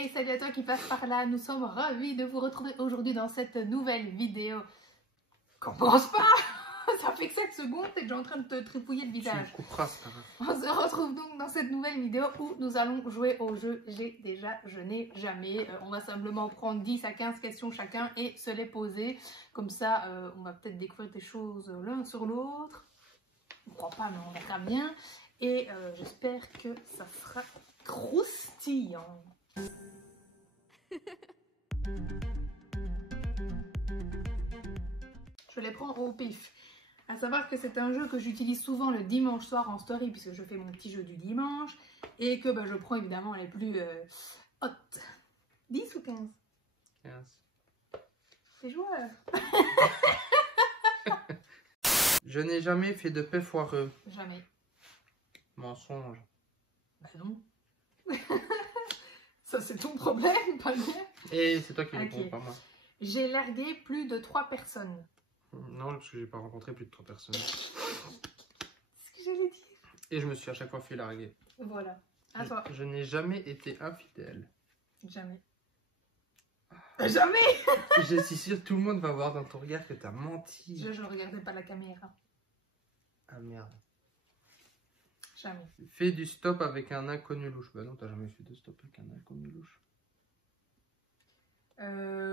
Hey, salut à toi qui passe par là, nous sommes ravis de vous retrouver aujourd'hui dans cette nouvelle vidéo. Commence pas. Ça fait que 7 secondes et déjà en train de te tripouiller le visage. Tu couperas, c'est pas grave. On se retrouve donc dans cette nouvelle vidéo où nous allons jouer au jeu J'ai déjà, je n'ai jamais. On va simplement prendre 10 à 15 questions chacun et se les poser. Comme ça, on va peut-être découvrir des choses l'un sur l'autre. On ne croit pas, mais on verra bien. Et j'espère que ça sera croustillant. Je les prends au pif. À savoir que c'est un jeu que j'utilise souvent le dimanche soir en story puisque je fais mon petit jeu du dimanche et que je prends évidemment les plus hautes. 10 ou 15? 15. Les joueurs. Je n'ai jamais fait de paix foireux. Jamais. Mensonge. Bah non. Ça c'est ton problème, pas le mien. Et c'est toi qui Ok. réponds, pas moi. J'ai largué plus de 3 personnes. Non, parce que j'ai pas rencontré plus de 3 personnes. C'est ce que j'allais dire. Et je me suis à chaque fois fait larguer. Voilà. À toi. Je n'ai jamais été infidèle. Jamais. Jamais. Je suis sûr tout le monde va voir dans ton regard que t'as menti. Je ne regardais pas la caméra. Ah merde. Jamais. Fais du stop avec un inconnu louche. Bah non, t'as jamais fait de stop avec un inconnu louche.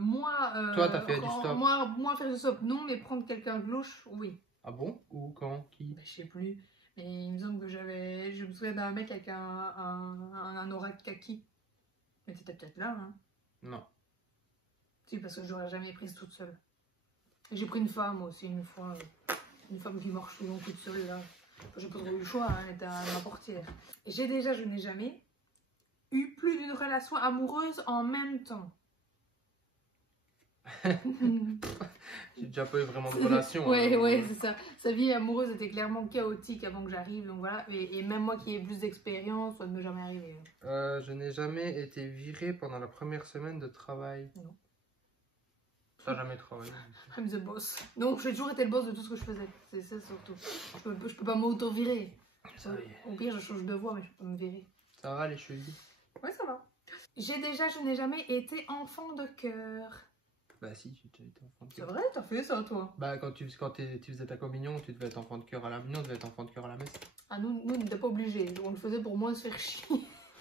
Moi, Toi, t'as fait du stop. Moi, faire du stop, non, mais prendre quelqu'un de louche, oui. Ah bon? Où? Quand? Qui? Je sais plus. Mais il me semble que j'avais. Je me souviens d'un mec avec un aura de kaki. Mais c'était peut-être là, hein. Non. Si, parce que je l'aurais jamais prise toute seule. Et j'ai pris une femme aussi, une fois. Une femme qui marche souvent toute seule, là. Enfin, j'ai pas trop eu le choix, hein, elle était à ma portière. Et je n'ai jamais eu plus d'une relation amoureuse en même temps. J'ai déjà pas eu vraiment de relation. Ouais, hein. ouais, c'est ça. Sa vie amoureuse était clairement chaotique avant que j'arrive, donc voilà. Et même moi qui ai plus d'expérience, ça ne m'est jamais arrivé. Je n'ai jamais été viré pendant la première semaine de travail. Non. T'as jamais travaillé? I'm the boss. Non, j'ai toujours été le boss de tout ce que je faisais. C'est ça surtout. Je peux pas m'auto-virer. Au pire, je change de voix, mais je peux me virer. Ça va les chevilles? Ouais, ça va. Je n'ai jamais été enfant de cœur. Bah si, tu étais enfant de C'est cœur. vrai, t'as fait ça, toi? Bah quand tu faisais ta communion, tu devais être enfant de cœur à la messe, on devait être enfant de cœur à la messe. Ah, nous on n'était pas obligés. On le faisait pour moins se faire chier.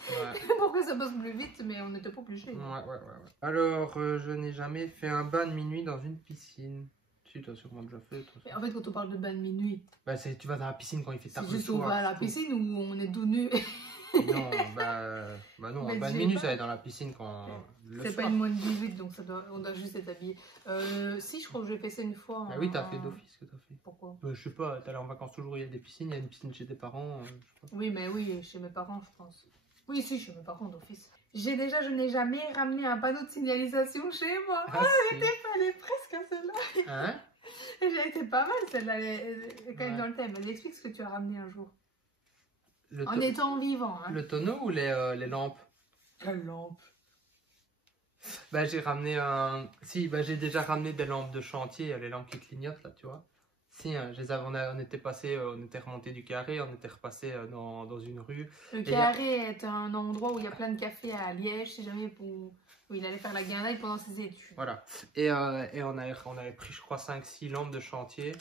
Ouais. Pour que ça passe plus vite, mais on n'était pas obligés. Ouais. Alors, je n'ai jamais fait un bain de minuit dans une piscine. Si, t'as sûrement déjà fait. Toi, Mais en fait, quand on parle de bain de minuit, bah tu vas dans la piscine quand il fait tard c'est le juste on soir. va à la piscine où on est tout nu. Non, bah non, Mais un bain de j'ai minuit, pas- ça va être dans la piscine quand le C'est soir. pas une moins de 18, donc on doit juste être habillé. Si, je crois que j'ai fait ça une fois. Ah oui, t'as fait d'office que t'as fait. Pourquoi? Je sais pas, t'es allé en vacances toujours, il y a des piscines, il y a une piscine chez tes parents, je sais pas. Oui, mais oui, chez mes parents, je pense. Oui, si, chez mes parents d'office. Je n'ai jamais ramené un panneau de signalisation chez moi. Ah, si. Elle est presque à celle-là. Hein? J'ai été pas mal, celle-là. Elle est quand même Ouais. dans le thème. Elle explique ce que tu as ramené un jour. Le, En étant vivant. Hein. le tonneau ou les lampes? Quelle lampe. Bah j'ai ramené un... Si, bah j'ai déjà ramené des lampes de chantier, les lampes qui clignotent là, tu vois. Si, hein, on était passé, on était remonté du carré, on était repassé dans une rue. Le carré est un endroit où il y a plein de cafés à Liège, si jamais où il allait faire la guindaille pendant ses études. Voilà. Et on avait pris, je crois, 5-6 lampes de chantier.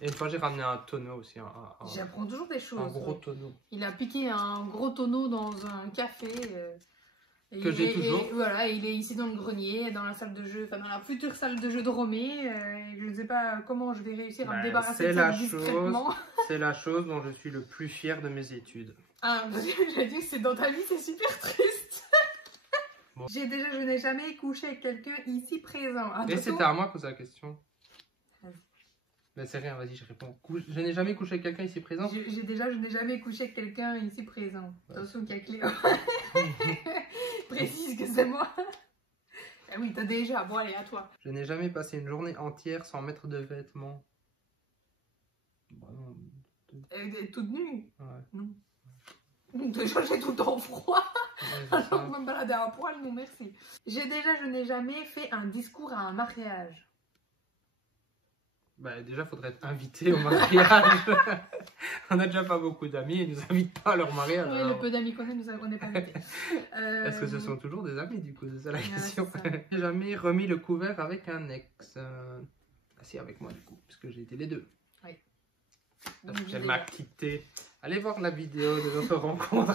Et une fois, j'ai ramené un tonneau aussi. J'apprends toujours des choses. Un gros ouais. tonneau. Il a piqué un gros tonneau dans un café. Que j'ai toujours. Et voilà, il est ici dans le grenier, dans la salle de jeu, enfin dans la future salle de jeu de Romée. Je ne sais pas comment je vais réussir à me débarrasser de ça discrètement. C'est la chose dont je suis le plus fier de mes études. Ah, j'ai dit que c'est dans ta vie, c'est super triste. Bon. Je n'ai jamais couché avec quelqu'un ici présent. Ah, Et Toto, c'était à moi de poser la question. Vas-y. Mais c'est rien, vas-y, je réponds. Je n'ai jamais couché avec quelqu'un ici présent. je n'ai jamais couché avec quelqu'un ici présent. Ouais. Attention qu'il y a Cléo. Précise que c'est moi. Ah oui, t'as déjà. Bon, allez, à toi. Je n'ai jamais passé une journée entière sans mettre de vêtements. Bah non. Elle est toute nue. Ouais. Non. Déjà, j'ai tout le temps froid. Ouais, c'est Alors, ça. on va me balader à poil, non merci. Je n'ai jamais fait un discours à un mariage. Bah, déjà, faudrait être invité au mariage. On a déjà pas beaucoup d'amis, ils nous invitent pas à leur mariage. Oui, alors. le peu d'amis qu'on a, on n'est pas invités. Est-ce que ce sont toujours des amis, du coup? C'est ça la Ouais, question. c'est ça. J'ai jamais remis le couvert avec un ex. Ah si, avec moi, du coup, parce que j'ai été les deux. Donc, Elle m'a quitté. Allez voir la vidéo de notre rencontre.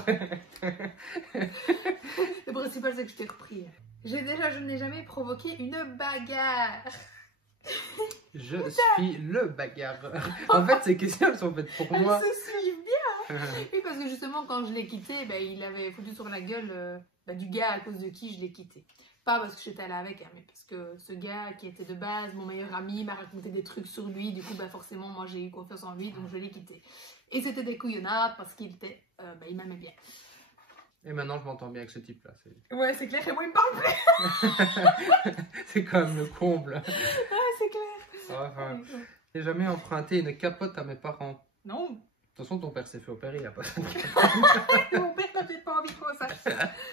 Le principal, c'est que je t'ai repris. Je n'ai jamais provoqué une bagarre. Je suis le bagarreur. En fait, ces questions, elles sont faites pour moi. Elles se suivent bien. Oui, parce que justement, quand je l'ai quitté, ben, il avait foutu sur la gueule du gars à cause de qui je l'ai quitté. Pas parce que j'étais allée avec, hein, mais parce que ce gars qui était de base mon meilleur ami m'a raconté des trucs sur lui. Du coup, ben, forcément, moi, j'ai eu confiance en lui, donc je l'ai quitté. Et c'était des couillonnades parce qu'il était, il m'aimait bien. Et maintenant, je m'entends bien avec ce type-là. Ouais, c'est clair. Et moi, il me parle plus. C'est quand même le comble. Ah, c'est clair. Enfin, j'ai jamais emprunté une capote à mes parents. Non. De toute façon, ton père s'est fait opérer, il a pas ça. Mon père n'avait pas envie qu'on sache.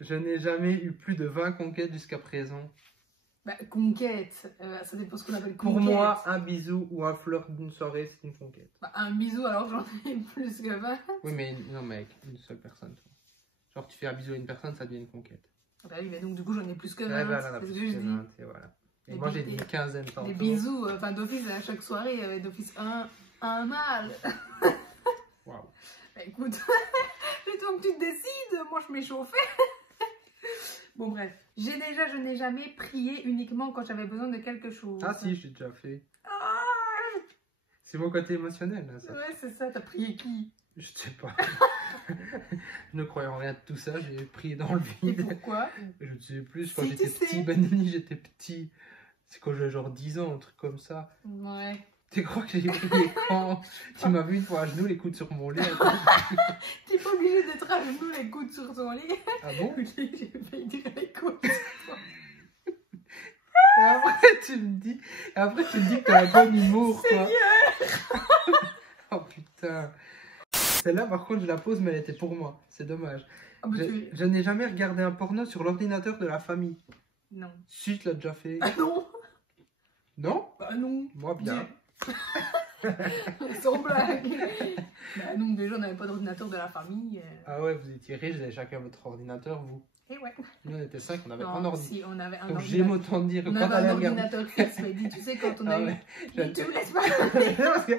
Je n'ai jamais eu plus de 20 conquêtes jusqu'à présent. Bah, conquête, ça dépend ce qu'on appelle conquête. Pour moi, un bisou ou un flirt d'une soirée, c'est une conquête. Bah, un bisou, alors j'en ai plus que 20. Oui, mais non, mais avec une seule personne. Toi. Genre, tu fais un bisou à une personne, ça devient une conquête. Bah oui, mais donc du coup, j'en ai plus que 20. Ouais, voilà, c'est ce plus que je que dis. 20, et voilà. Et moi, j'ai dit une quinzaine par Des temps. bisous, enfin d'office, à chaque soirée, d'office un mâle. Waouh. Bah écoute, le temps que tu te décides, moi je m'échauffais. Bon bref, je n'ai jamais prié uniquement quand j'avais besoin de quelque chose. Ah si, j'ai déjà fait. Ah, C'est mon côté émotionnel, là, ça. ouais, c'est ça, t'as prié qui? Je sais pas. Ne croyant rien de tout ça, j'ai prié dans le Et vide. pourquoi? Je ne sais plus, quand Si j'étais tu sais. petit, Benini, j'étais petit. C'est quand j'avais genre 10 ans, un truc comme ça. Ouais. Tu crois que j'ai prié quand tu m'as vu une fois à genoux, les coudes sur mon lit? T'es pas obligé d'être à genoux les coudes sur ton lit. Ah bon? J'ai failli dire les coudes. Et après tu me dis que t'as un bon humour, quoi. Oh putain. Celle-là, par contre, je la pose, mais elle était pour moi. C'est dommage. Ah, bah, Je n'ai jamais regardé un porno sur l'ordinateur de la famille. Non. Si, tu l'as déjà fait. Ah non. Non? Bah non. Moi, bien. Sans blague. Bah non, déjà, on n'avait pas d'ordinateur de la famille. Ah ouais, vous étiez riches, vous avez chacun votre ordinateur, vous. Et ouais. Nous, on était 5, on avait Non, un ordi. si, on avait un Donc j'aime autant dire On quand avait un t'allais regarder. ordinateur fixe, mais dis, tu sais, quand on a Ah eu... ouais. Mais tu me laisses pas. Parce que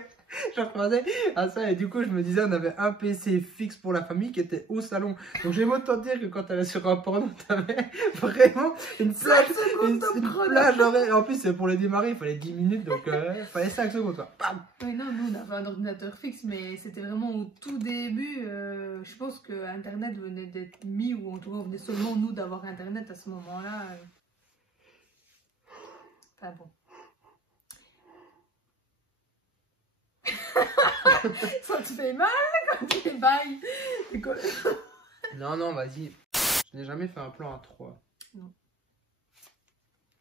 je repensais à ça et du coup je me disais on avait un PC fixe pour la famille qui était au salon. Donc j'aime autant dire que quand t'allais sur un porno t'avais vraiment une plage, une plage horaire. En plus c'est pour le démarrer il fallait 10 minutes donc il fallait 5 secondes quoi. Bam. Oui, non, nous on avait un ordinateur fixe, mais c'était vraiment au tout début. Je pense que Internet venait d'être mis, ou en tout cas on venait seulement nous d'avoir Internet à ce moment-là. Enfin bon. Ça te fait mal quand tu bailles. Non non vas-y. Je n'ai jamais fait un plan à 3. Non.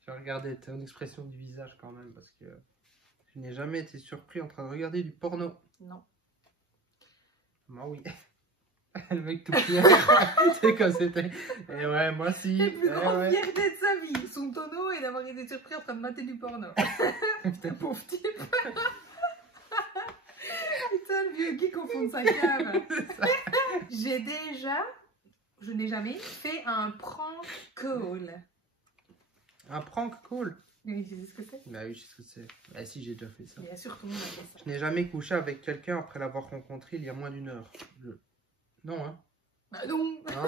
J'ai regardé ton expression du visage quand même parce que je n'ai jamais été surpris en train de regarder du porno. Non. Moi oui. Le mec tout fier. C'est comme c'était. Et ouais, moi si. La plus grande ouais. fierté de sa vie, son tonneau et d'avoir été surpris en train de mater du porno. Putain, pauvre type. Putain, le vieux qui confond sa cave. Je n'ai jamais fait un prank call. Un prank cool. Oui, tu sais ce que c'est? Bah oui, je sais ce que c'est. Bah si, j'ai déjà fait ça. Bien sûr, tout le monde a fait ça. Je n'ai jamais couché avec quelqu'un après l'avoir rencontré il y a moins d'1 heure. Non, hein. Bah non. Ah,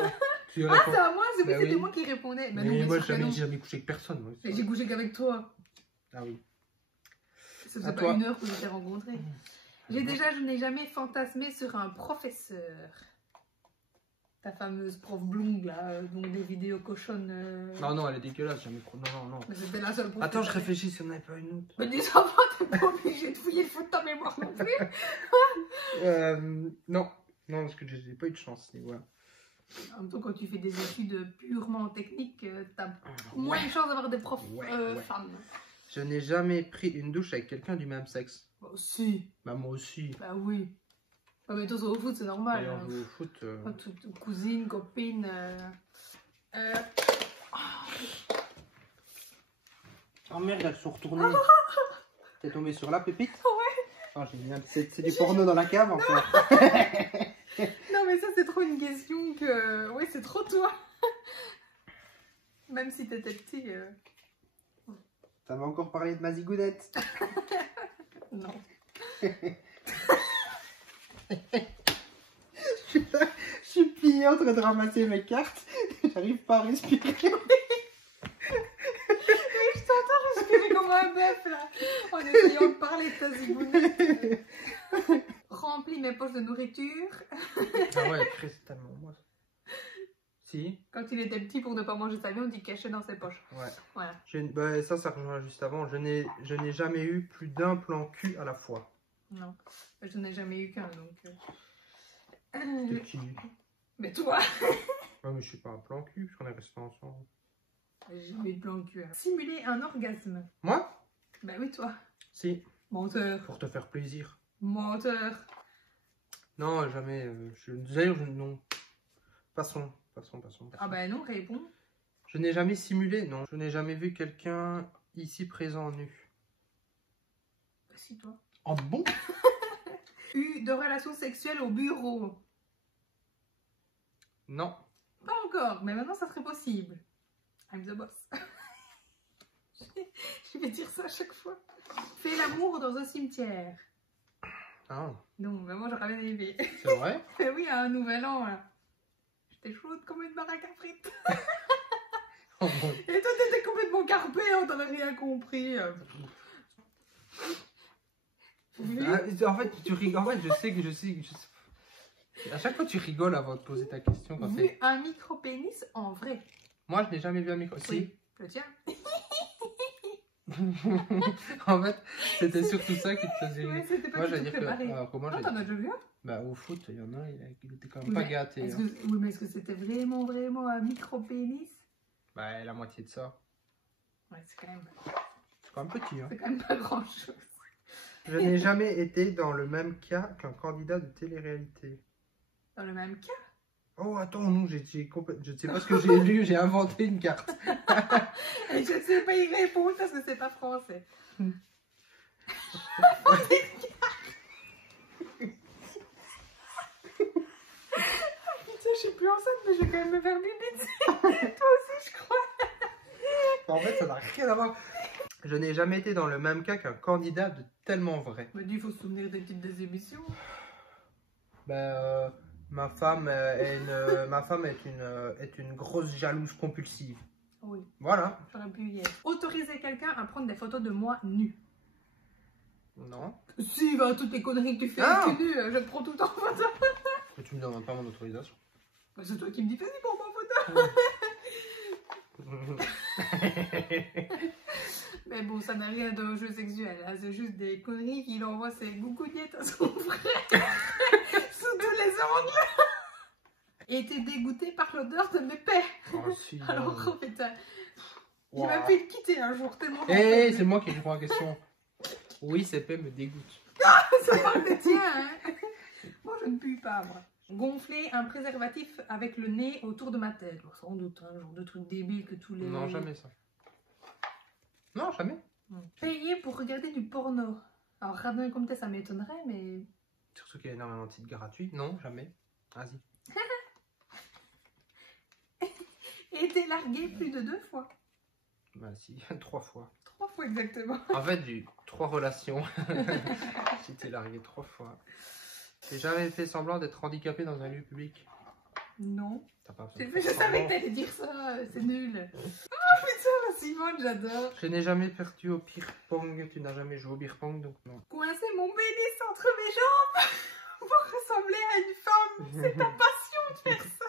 tu Ah, réponds. c'est à moi, c'est Bah c'était oui. moi qui répondais. Bah Mais non, bien moi, sûr que j'ai non. jamais couché avec personne. Moi, Mais j'ai couché qu'avec toi. Ah oui. Ça À faisait toi. pas 1 heure que je t'ai rencontré. Je n'ai jamais fantasmé sur un professeur. Ta fameuse prof blonde là, donc des vidéos cochonnes. Non, non, elle est dégueulasse. Jamais. Non, non, non. Mais c'était la seule prof. Attends, que je t'avais. réfléchis si on n'avait pas une autre. Mais dis ça va, t'es pas obligé de fouiller le fond de ta mémoire non plus. Non. Non, parce que je n'ai pas eu de chance. Voilà. En même temps, quand tu fais des études purement techniques, t'as moins de chances d'avoir des profs Ouais. femmes. Je n'ai jamais pris une douche avec quelqu'un du même sexe. Bah si. Bah moi aussi. Bah oui. Ah, mais toi, sur le foot, c'est normal. Et on Hein. joue au foot. Cousine, copine. Oh merde, elles sont retournées. T'es tombé sur la pépite? Ouais. Oh, génial. C'est du porno dans la cave encore. Non mais ça c'est trop une question que... Ouais c'est trop toi. Même si t'étais petit. Ça va encore parler de ma zigounette. Non. Je suis plié en train de ramasser mes cartes. J'arrive pas à respirer. Je t'entends respirer comme un bœuf là. En essayant de parler de ta zigounette. Remplis mes poches de nourriture. Ah ouais, cristallement moi. Si. Quand il était petit pour ne pas manger sa viande, il cachait dans ses poches. Ouais. Voilà. Bah, ça rejoint juste avant. Je n'ai jamais eu plus d'un plan cul à la fois. Non. Je n'ai jamais eu qu'un donc. C'est qui? Mais toi. Ouais, mais je suis pas un plan cul, parce qu'on est restés ensemble. J'ai jamais eu de plan cul. Simuler un orgasme. Moi? Bah oui, toi. Si. Menteur. Pour te faire plaisir. Menteur. Non, jamais. D'ailleurs, non. Passons. Ah bah non, réponds. Je n'ai jamais simulé, non. Je n'ai jamais vu quelqu'un ici présent nu. Bah si, toi. Oh bon? Eu de relations sexuelles au bureau. Non. Pas encore, mais maintenant ça serait possible. I'm the boss. Je vais dire ça à chaque fois. Fais l'amour dans un cimetière. Ah, Non, mais moi j'aurais bien aimé. c'est vrai? Mais oui, à un nouvel an, là. J'étais chaude comme une baraque à frites. Oh bon. Et toi t'étais complètement carpé, on t'en a rien compris. Oui. Ah, en fait, tu rigoles. En fait, je sais. À chaque fois, tu rigoles avant de poser ta question. Quand Vu un micro-pénis en vrai. Moi, je n'ai jamais vu un micro. Oui, le tien. En fait, c'était surtout ça qui te faisait. Ouais, c'était pas Moi, du j'allais tout dire préparé. que. Comment Non, j'ai t'en as déjà vu un? Bah, au foot, il y en a, il était quand même Oui, pas mais gâté. Est-ce Hein. que... Oui, mais est-ce que c'était vraiment un micro-pénis? Bah, la moitié de ça. Ouais, c'est quand C'est quand même petit. Hein. C'est quand même pas grand-chose. Je n'ai jamais été dans le même cas qu'un candidat de télé-réalité. Dans le même cas? Oh, attends, non, je ne sais pas ce que j'ai lu, j'ai inventé une carte. Et je ne sais pas y répondre parce que c'est pas français. Putain, je suis plus enceinte, mais je vais quand même me faire bibi dessus. Toi aussi, je crois. En fait, ça n'a rien à voir. Je n'ai jamais été dans le même cas qu'un candidat de tellement vrai. Mais dis, il faut se souvenir des petites des émissions. Bah, ma femme est une grosse jalouse compulsive. Oui, Voilà. j'aurais pu y être. Autoriser quelqu'un à prendre des photos de moi nue. Non. Si, bah, toutes les conneries que tu fais Ah. avec tu nu, je te prends tout le temps en photo. Mais tu me demandes pas mon autorisation. Bah, c'est toi qui me dis, vas-y, pour moi en photo. Mais bon, ça n'a rien de jeu sexuel, hein. C'est juste des conneries qu'il envoie ses gougounettes à son frère sous tous les angles. Et t'es dégoûté par l'odeur de mes pets. Oh, si, Alors, oh, putain, j'ai Wow. même pu te quitter un jour tellement. Eh, c'est moi qui réponds à la question. Oui, ces paix me dégoûtent. Ça parle de tien, hein. Moi, je ne pue pas, moi. Gonfler un préservatif avec le nez autour de ma tête. Bon, sans doute, un genre de truc débile que tous les... Non, jamais ça. Non, jamais. Payer pour regarder du porno. Alors, radin comme ça m'étonnerait, mais... Surtout qu'il y a énormément de sites gratuits. Non, jamais. Vas-y. Été largué plus de 2 fois. Bah si, 3 fois. 3 fois exactement. En fait, j'ai eu 3 relations. J'ai été largué 3 fois. J'ai jamais fait semblant d'être handicapé dans un lieu public. Non. T'as pas Je fait savais semblant. que t'allais dire ça, c'est nul. Oh putain, la Simone, j'adore. Je n'ai jamais perdu au beer pong. Tu n'as jamais joué au beer pong, donc non. Coincer mon pénis entre mes jambes pour ressembler à une femme. C'est ta passion de faire ça.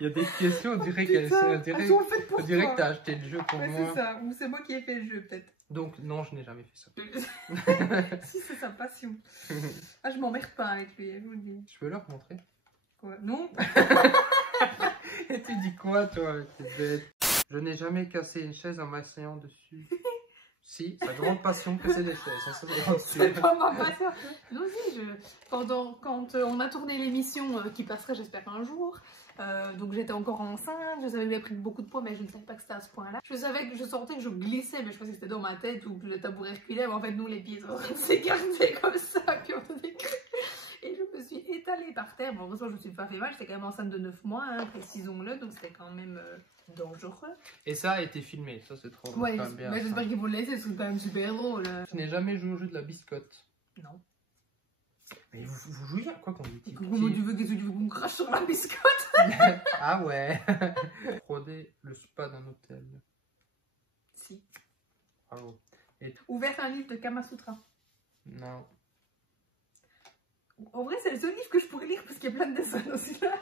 Il y a des questions, on dirait qu'elles Putain, on dirait, elles sont faites pour on dirait toi. que t'as acheté le jeu pour Ouais, moi. c'est ça, ou c'est moi qui ai fait le jeu peut-être. Donc non, je n'ai jamais fait ça. Si, c'est sa passion. Ah, je m'emmerde pas avec lui, je vous le dis. Je peux leur montrer. Quoi? Non. Et tu dis quoi, toi, t'es bête. Je n'ai jamais cassé une chaise en m'asseyant dessus. Si, sa grande passion, casser des chaises. Ça, c'est grand C'est sûr. pas ma passion. Non, si, quand on a tourné l'émission qui passerait, j'espère, un jour, Donc j'étais encore enceinte, je savais que j'avais pris beaucoup de poids, mais je ne savais pas que c'était à ce point-là. Je savais que je sentais que je glissais, mais je pensais que c'était dans ma tête ou que le tabouret reculait, mais en fait nous les pieds sont en train de s'écarter comme ça, puis on faisait... Et je me suis étalée par terre. Bon, heureusement je me suis pas fait mal, j'étais quand même enceinte de 9 mois, hein, précisons-le, donc c'était quand même dangereux. Et ça a été filmé, ça c'est trop Ouais, quand même bien. mais j'espère qu'ils vont le laisser, c'est quand même super drôle. Je n'ai jamais joué au jeu de la biscotte. Non. Mais vous jouiez à quoi quand vous étiez Comment tu veux qu'on crache sur la biscotte? Ah ouais. Frauder le spa d'un hôtel. Si. Bravo. Et tout. Ouvert un livre de Kama Sutra. Non. En vrai, c'est le seul livre que je pourrais lire parce qu'il y a plein de dessins aussi là.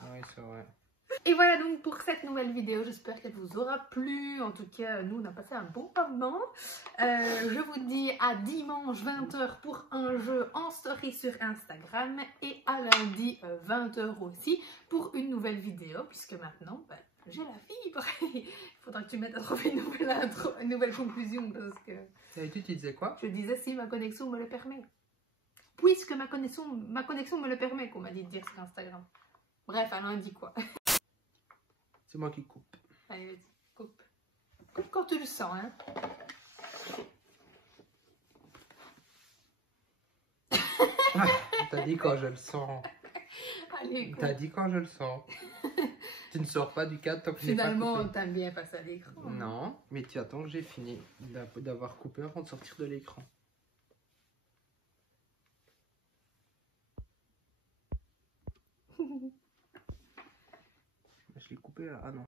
Ah oui, c'est vrai. Et voilà donc pour cette nouvelle vidéo, j'espère qu'elle vous aura plu. En tout cas, nous on a passé un bon moment. Je vous dis à dimanche 20h pour un jeu en story sur Instagram et à lundi 20h aussi pour une nouvelle vidéo puisque maintenant j'ai la fibre. Il faudra que tu mettes à trouver une nouvelle conclusion parce que... D'habitude tu disais quoi? Je disais si ma connexion me le permet. Puisque ma connexion me le permet, qu'on m'a dit de dire sur Instagram. Bref, à lundi quoi. C'est moi qui coupe. Allez, vas-y, coupe. Coupe quand tu le sens, hein. T'as dit quand je le sens. Allez, coupe. T'as dit quand je le sens. Tu ne sors pas du cadre tant que j'ai pas Finalement, coupé. t'aimes bien passer à l'écran. Non, mais tu attends que j'ai fini d'avoir coupé avant de sortir de l'écran. Je l'ai coupé là. Ah non.